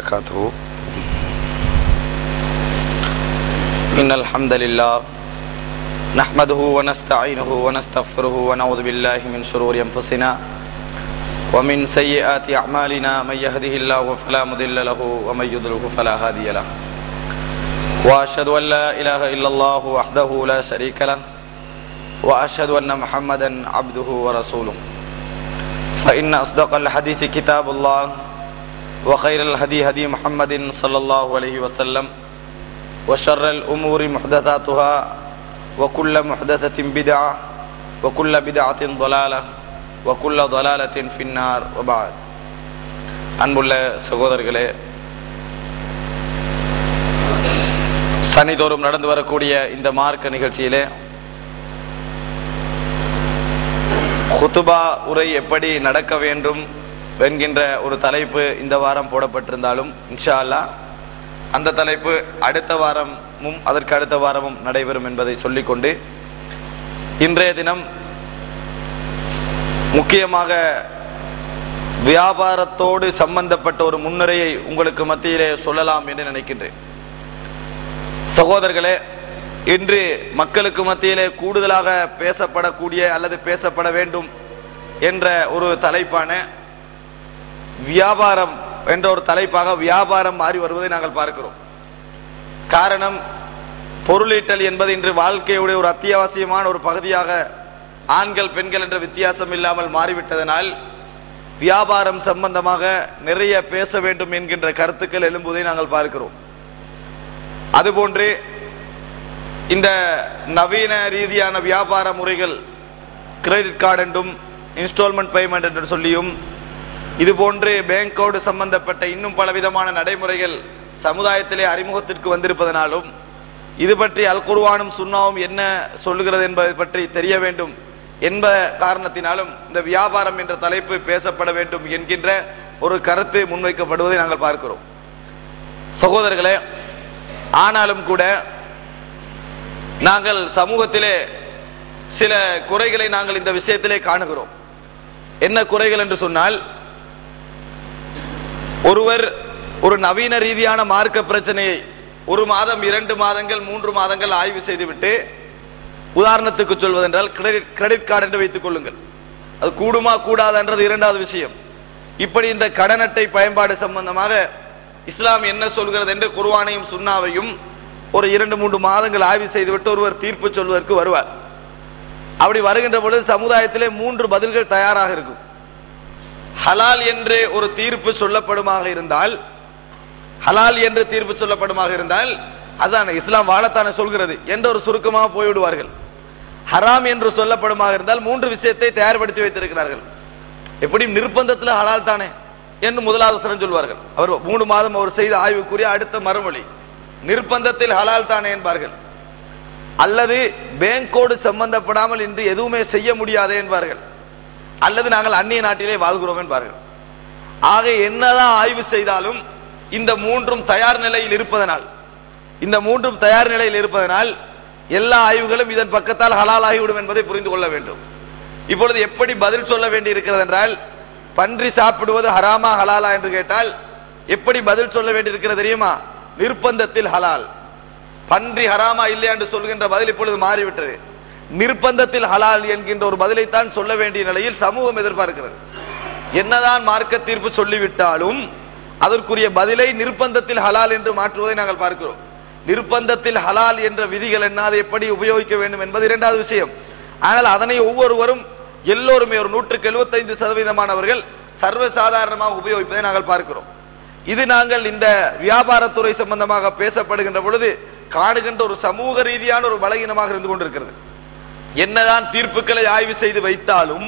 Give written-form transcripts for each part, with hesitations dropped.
وبركاته. إن الحمد لله نحمده ونستعينه ونستغفره ونعوذ بالله من شرور أنفسنا ومن سيئات أعمالنا من يهده الله فلا مضل له ومن يضلل فلا هادي له وأشهد أن لا إله إلا الله وحده لا شريك له وأشهد أن محمدا عبده ورسوله فإن أصدق الحديث كتاب الله وخير الهدي هدي محمد صلى الله عليه وسلم وشر الأمور محدثاتها وكل محدثة بدعة وكل بدعة ضلالة وكل ضلالة في النار وبعد. அன்புள்ள சகோதரர்களே, சனிதோறும் நடந்து வரக்கூடிய இந்த மார்க்க நிகழ்ச்சியிலே குத்துபா உரை எப்படி நடக்க வேண்டும் என்கின்ற ஒரு தலைப்பு இந்த வாரம் போடப்பட்டிருந்தாலும் இன்ஷா அல்லாஹ் அந்த தலைப்பு அடுத்த வாரமும் அதற்கு அடுத்த வாரமும் நடைபெறும் என்பதை சொல்லிக்கொண்டு, இன்றைய தினம் முக்கியமாக வியாபாரத்தோடு சம்பந்தப்பட்ட ஒரு முன்னுரையை உங்களுக்கு மத்தியிலே சொல்லலாம் என்று நினைக்கின்றேன். சகோதரர்களே, இன்று மக்களுக்கு மத்தியிலே கூடுதலாக பேசப்படக்கூடிய அல்லது பேசப்பட வேண்டும் என்ற ஒரு தலைப்பான வியாபாரம் என்ற ஒரு தலைப்பாக வியாபாரம் மாறி வருவதை நாங்கள் பார்க்கிறோம். காரணம், பொருளீட்டல் என்பது இன்று வாழ்க்கையுடைய ஒரு அத்தியாவசியமான ஒரு பகுதியாக ஆண்கள் பெண்கள் என்ற வித்தியாசம் இல்லாமல் மாறிவிட்டதனால் வியாபாரம் சம்பந்தமாக நிறைய பேச வேண்டும் என்கின்ற கருத்துக்கள் எழும்புவதை நாங்கள் பார்க்கிறோம். அதுபோன்று இந்த நவீன ரீதியான வியாபார முறைகள் கிரெடிட் கார்டு என்றும் இன்ஸ்டால்மெண்ட் பேமெண்ட் என்று சொல்லியும் இதுபோன்று பேங்கோடு சம்பந்தப்பட்ட இன்னும் பல விதமான நடைமுறைகள் சமுதாயத்திலே அறிமுகத்திற்கு வந்திருப்பதனாலும் இது பற்றி அல் குர்ஆனும் சுன்னாவும் என்ன சொல்லுகிறது என்பதை பற்றி தெரிய வேண்டும் என்ப காரணத்தினாலும் இந்த வியாபாரம் என்ற தலைப்பு பேசப்பட வேண்டும் என்கின்ற ஒரு கருத்து முன்வைக்கப்படுவதை நாங்கள் பார்க்கிறோம். சகோதரர்களே, ஆனாலும் கூட நாங்கள் சமூகத்திலே சில குறைகளை நாங்கள் இந்த விஷயத்திலே காணுகிறோம். என்ன குறைகள் என்று சொன்னால், ஒருவர் ஒரு நவீன ரீதியான மார்க்க பிரச்சனையை 1 மாதம் 2 மாதங்கள் 3 மாதங்கள் ஆய்வு செய்துவிட்டு, உதாரணத்துக்கு சொல்வதென்றால் கிரெடிட் கார்டு என்று வைத்துக் கொள்ளுங்கள், அது கூடுமா கூடாது என்றது இரண்டாவது விஷயம். இப்படி இந்த கடன் அட்டை பயன்பாடு சம்பந்தமாக இஸ்லாம் என்ன சொல்கிறது என்று குர்ஆனையும் சுன்னாவையும் ஒரு 2-3 மாதங்கள் ஆய்வு செய்துவிட்டு ஒருவர் தீர்ப்பு சொல்வதற்கு வருவார். அப்படி வருகின்ற பொழுது சமுதாயத்திலே 3 பதில்கள் தயாராக இருக்கும். ஹலால் என்று ஒரு தீர்ப்பு சொல்லப்படுமாக இருந்தால், ஹலால் என்று தீர்ப்பு சொல்லப்படுமாக இருந்தால் அதான் இஸ்லாம் வாழத்தான சொல்கிறது என்ற ஒரு சுருக்கமாக போய்விடுவார்கள். ஹராம் என்று சொல்லப்படுமாக இருந்தால் 3 விஷயத்தை தயார்படுத்தி வைத்திருக்கிறார்கள். எப்படி நிர்பந்தத்தில் ஹலால் தானே என்று முதலாவது வசனம் சொல்வார்கள். அவர் 3 மாதம் அவர் செய்த ஆய்வுக்குரிய அடுத்த மறுமொழி நிர்பந்தத்தில் ஹலால் தானே என்பார்கள். அல்லது பேங்கோடு சம்பந்தப்படாமல் இன்று எதுவுமே செய்ய முடியாது என்பார்கள். அல்லது நாங்கள் அந்நிய நாட்டிலே வாழ்கிறோம் என்பார்கள். ஆக என்னதான் ஆய்வு செய்தாலும் இந்த 3ம் தயார் நிலையில் இருப்பதனால் எல்லா ஆய்வுகளும் இதன் பக்கத்தால் ஹலால் ஆகிவிடும் என்பதை புரிந்து கொள்ள வேண்டும். இப்பொழுது எப்படி பதில் சொல்ல வேண்டி இருக்கிறது என்றால், பன்றி சாப்பிடுவது ஹராமா ஹலாலா என்று கேட்டால் எப்படி பதில் சொல்ல வேண்டி இருக்கிறது தெரியுமா? நிர்பந்தத்தில் ஹலால். பன்றி ஹராமா இல்லையா என்று சொல்கின்ற பதில் இப்பொழுது மாறிவிட்டது. நிர்பந்தத்தில் ஹலால் என்கின்ற ஒரு பதிலைத்தான் சொல்ல வேண்டிய நிலையில் சமூகம் எதிர்பார்க்கிறது. என்னதான் மார்க்க தீர்ப்பு சொல்லிவிட்டாலும் அதற்குரிய பதிலை நிர்பந்தத்தில் ஹலால் என்று மாற்றுவதை நாங்கள் பார்க்கிறோம். நிர்பந்தத்தில் ஹலால் என்ற விதிகள் என்ன, அதை எப்படி உபயோகிக்க வேண்டும் என்பது இரண்டாவது விஷயம். ஆனால் அதனை ஒவ்வொருவரும் எல்லோருமே ஒரு 175% சர்வசாதாரணமாக உபயோகிப்பதை நாங்கள் பார்க்கிறோம். இது நாங்கள் இந்த வியாபாரத்துறை சம்பந்தமாக பேசப்படுகின்ற பொழுது காணுகின்ற ஒரு சமூக ரீதியான ஒரு பலகீனமாக இருந்து கொண்டிருக்கிறது. என்னதான் தீர்ப்புகளை ஆய்வு செய்து வைத்தாலும்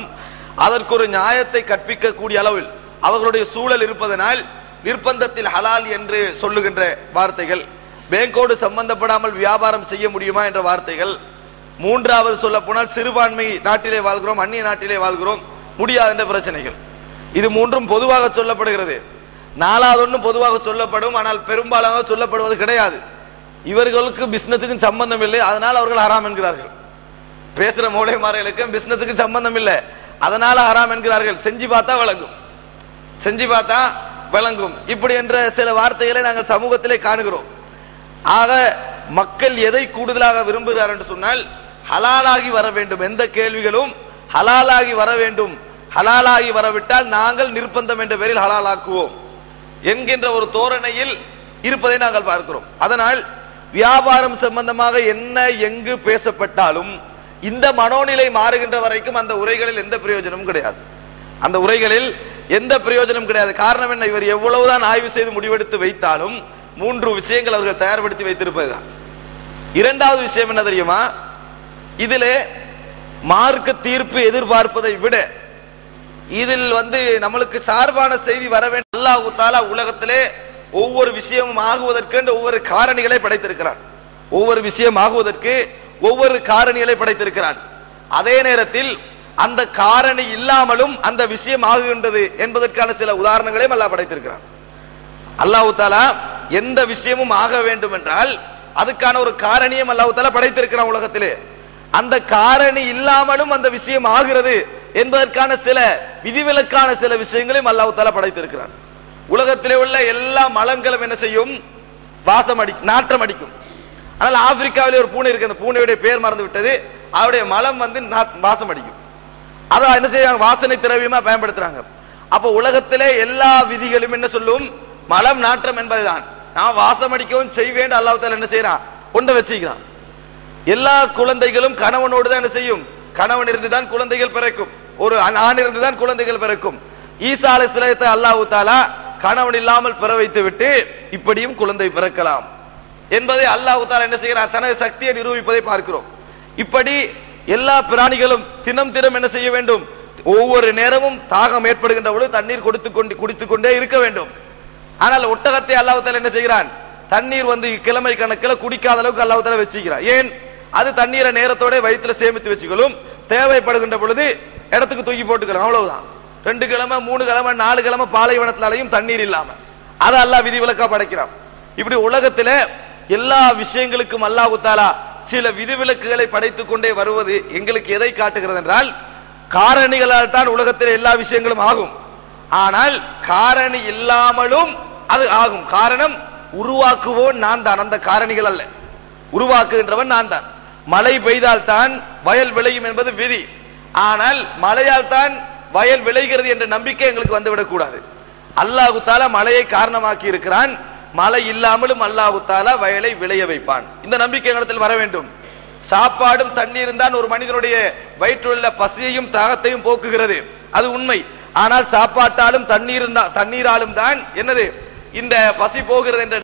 அதற்கு ஒரு நியாயத்தை கற்பிக்கக்கூடிய அளவில் அவர்களுடைய சூழல் இருப்பதனால் நிர்பந்தத்தில் ஹலால் என்று சொல்லுகின்ற வார்த்தைகள், பேங்கோடு சம்பந்தப்படாமல் வியாபாரம் செய்ய முடியுமா என்ற வார்த்தைகள், மூன்றாவது சொல்ல போனால் சிறுபான்மை நாட்டிலே வாழ்கிறோம், அந்நிய நாட்டிலே வாழ்கிறோம், முடியாது என்ற பிரச்சனைகள், இது 3ம் பொதுவாக சொல்லப்படுகிறது. 4வது ஒன்றும் பொதுவாக சொல்லப்படும், ஆனால் பெரும்பாலாக சொல்லப்படுவது கிடையாது. இவர்களுக்கு பிசினஸுக்கும் சம்பந்தம் இல்லை, அதனால் அவர்கள் ஹராம் என்கிறார்கள். பேசுற மூளைமார்களுக்கு பிசினஸுக்கு சம்பந்தம் இல்லை, அதனால ஹராம் என்கிறார்கள். செஞ்சு பார்த்தா வழங்கும், செஞ்சு பார்த்தா விளங்கும். இப்படி என்ற சில வார்த்தைகளை நாங்கள் சமூகத்திலே காணுகிறோம். ஆக மக்கள் எதை கூடுதலாக விரும்புகிறார் என்று சொன்னால் ஹலாலாகி வர வேண்டும். எந்த கேள்விகளும் ஹலாலாகி வர வேண்டும். ஹலாலாகி வரவிட்டால் நாங்கள் நிர்பந்தம் என்ற பேரில் ஹலாலாக்குவோம் என்கின்ற ஒரு தோரணையில் இருப்பதை நாங்கள் பார்க்கிறோம். அதனால் வியாபாரம் சம்பந்தமாக என்ன எங்கு பேசப்பட்டாலும் இந்த மனோநிலை மாறுகின்ற வரைக்கும் அந்த உரைகளில் எந்த பிரயோஜனமும் கிடையாது. அந்த உரைகளில் எந்த பிரயோஜனம் கிடையாது. காரணம் என்ன? இவர் எவ்வளவுதான் ஆய்வு செய்து முடிவெடுத்து வைத்தாலும் 3 விஷயங்கள் அவர்கள் தயார்படுத்தி வைத்திருப்பதுதான். இரண்டாவது விஷயம் என்ன தெரியுமா? இதிலே மார்க்க தீர்ப்பு எதிர்பார்ப்பதை விட இதில் நம்மளுக்கு சார்பான செய்தி வர வேண்டும். அல்லாஹ் தஆலா உலகத்திலே ஒவ்வொரு விஷயமும் ஆகுவதற்கு ஒவ்வொரு காரணிகளை படைத்திருக்கிறான். ஒவ்வொரு விஷயம் ஆகுவதற்கு ஒவ்வொரு காரணிகளை படைத்திருக்கிறான். அதே நேரத்தில் அந்த காரணி இல்லாமலும் அந்த விஷயம் ஆகுகின்றது என்பதற்கான சில உதாரணங்களையும் அல்லாஹ் படைத்திருக்கிறான். அல்லாஹ் தஆலா எந்த விஷயமும் ஆக வேண்டும் என்றால் அதுக்கான ஒரு காரணியம் அல்லாஹ் தஆலா படைத்திருக்கிறான் உலகத்திலே. அந்த காரணி இல்லாமலும் அந்த விஷயம் ஆகிறது என்பதற்கான சில விதிவிலக்கான சில விஷயங்களையும் அல்லாஹ் தஆலா படைத்திருக்கிறான். உலகத்திலே உள்ள எல்லா மலங்களும் என்ன செய்யும்? நாற்றம் அடிக்கும். ஆனால் ஆப்பிரிக்காவிலே ஒரு பூனை இருக்கு. அந்த பூனையுடைய பெயர் மறந்து விட்டது. அவருடைய மலம் வாசம் அடிக்கும். அதான் என்ன செய்யறாங்க? வாசனை திரவியமா பயன்படுத்துறாங்க. அப்ப உலகத்திலே எல்லா விதிகளும் என்ன சொல்லும்? மலம் நாற்றம் என்பதுதான். நான் வாசம் அடிக்கவும் செய்வேன். அல்லாஹ் தஆலா என்ன செய்யறான்? கொண்டு வச்சுக்கிறான். எல்லா குழந்தைகளும் கணவனோடு தான் என்ன செய்யும்? கணவன் இருந்துதான் குழந்தைகள் பிறக்கும். ஒரு ஆண் இருந்துதான் குழந்தைகள் பிறக்கும். ஈசா அலைஹிஸ்ஸலாத்தை அல்லாஹ் தஆலா கணவன் இல்லாமல் பிற வைத்து விட்டு இப்படியும் குழந்தை பிறக்கலாம் என்பதை அல்லாஹ் தஆலா என்ன செய்கிறார்? தனது சக்தியை நிரூபிப்பதை பார்க்கிறோம். இப்படி எல்லா பிராணிகளும் தினம் தினம் என்ன செய்ய வேண்டும்? ஒவ்வொரு நேரமும் தாகம் ஏற்படுகின்ற பொழுது தண்ணீர் குடித்துக் கொண்டே இருக்க வேண்டும். ஆனால் ஒட்டகத்தை அல்லாஹ் தஆலா என்ன செய்கிறான்? தண்ணீர் கிழமை கணக்கில் குடிக்காத அளவுக்கு அல்லாஹ் தஆலா வச்சுக்கிறான். ஏன்? அது தண்ணீரை நேரத்தோட வயிற்றுல சேமித்து வச்சுக்கொள்ளும். தேவைப்படுகின்ற பொழுது இடத்துக்கு தூக்கி போட்டுக்கலாம். அவ்வளவுதான். 2 கிழமை 3 கிழமை 4 கிழமை பாலைவனத்திலையும் தண்ணீர் இல்லாம அதை அல்லாஹ் விதிவிலக்கா படைக்கிறான். இப்படி உலகத்தில எல்லா விஷயங்களுக்கும் அல்லாஹ் தஆலா சில விதிவிலக்குகளை படைத்துக் கொண்டே வருவது எங்களுக்கு எதை காட்டுகிறது என்றால் காரணிகளால் தான் உலகத்தில் எல்லா விஷயங்களும் ஆகும். ஆனால் காரணி இல்லாமலும் அது ஆகும். காரணம் உருவாக்குவோன் நான் தான், அந்த காரணிகள் அல்ல. உருவாக்குகின்றவன் நான் தான். மழை பெய்தால் தான் வயல் விளையும் என்பது விதி. ஆனால் மழையால் தான் வயல் விளைகிறது என்ற நம்பிக்கை எங்களுக்கு வந்துவிடக் கூடாது. அல்லாஹ் தஆலா மழையை காரணமாக்கி இருக்கிறான். மழை இல்லாமலும் அல்லாஹ் தஆலா வயலை விளைய வைப்பான். இந்த நம்பிக்கை எங்களிடத்தில் வர வேண்டும். சாப்பாடும் தண்ணீரும் தான் ஒரு மனிதனுடைய வயிற்றுள்ள பசியையும் தாகத்தையும் போக்குகிறது. அது உண்மை. ஆனால் சாப்பாட்டாலும் தண்ணீராலும் தான் என்னது இந்த பசி போகிறது என்ற